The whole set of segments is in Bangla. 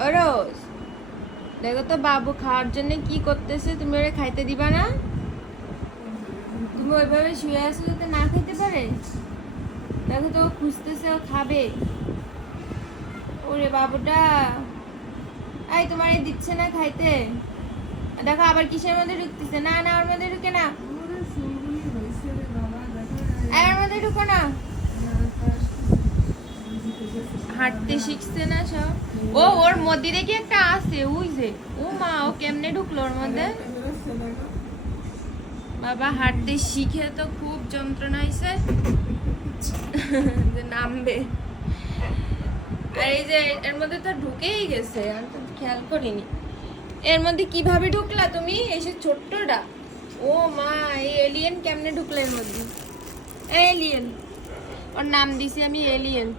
ও রোজ, দেখো তো বাবু খাওয়ার জন্য কি করতেছে, তুমি ওরে খাইতে দিবা না? তুমি ওইভাবে শুয়ে আছো যাতে না খেতে পারে। দেখো তো ও খুঁজতেছে, ও খাবে। ওরে বাবুটা, এই তোমার দিচ্ছে না খাইতে। দেখো আবার কিসের মধ্যে ঢুকতেছে। না না, ওর মধ্যে ঢুকে না, এর মধ্যে ঢুকো না। হাঁটতে শিখছে না সব। ও ওর মধ্যে দেখি একটা আছে, ওই যে, ও মা, ও কেমনে ঢুকলো ওর মধ্যে? বাবা হাঁটতে শিখে তো খুব যন্ত্রণা হয়েছে যে নামবে। আর এই যে এর মধ্যে তো ঢুকেই গেছে, আমি তো খেয়াল করিনি। এর মধ্যে কিভাবে ঢুকলা তুমি, এসে ছোট্টটা? ও মা, এই এলিয়েন কেমনে ঢুকলো এর মধ্যে? এলিয়েন, ওর নাম দিছি আমি এলিয়েন।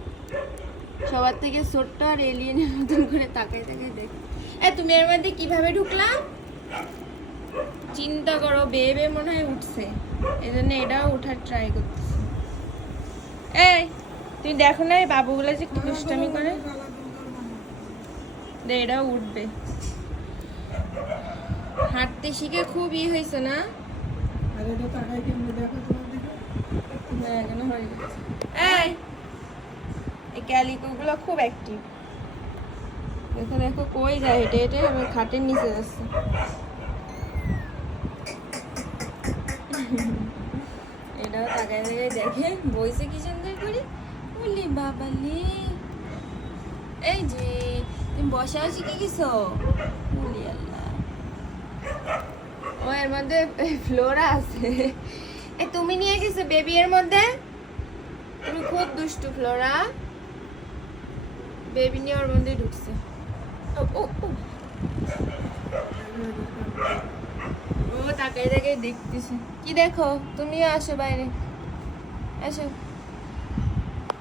সবার থেকে ছোট্ট আর এলিয়েনের মতন করে তাকাই তাকাই দেখ। তুমি এর মধ্যে কিভাবে ঢুকলা? চিন্তা করো, বেবে মনে হয় উঠছে, এই জন্য এটাও উঠার ট্রাই করতেছে। এই তুমি দেখো না এই বাবুগুলো যে কি দুষ্টামি করে, এটাও উঠবে। হাঁটতে শিখে খুব হয়েছে না? এই ক্যালিকো গুলো খুব অ্যাক্টিভ। দেখো দেখো কই যায়, হেঁটে হেঁটে আবার খাটের নিচে যাচ্ছে। এটাও তাকায় তাকায় দেখে, বইছে কি সুন্দর করে। বলি বাবালি, এই যে তুমি বসাও শিখে গেছো। বলি আল্লাহ, ও এর মধ্যে ফ্লোরা আছে। তুমি নিয়ে গেছো বেবি এর মধ্যে। তুমি খুব দুষ্টু ফ্লোরা। বেবি নিয়ে ওর মধ্যে ঢুকছে। ও তাকাই তাকাই দেখতেছে। কি দেখো, তুমিও আসো বাইরে, আসো।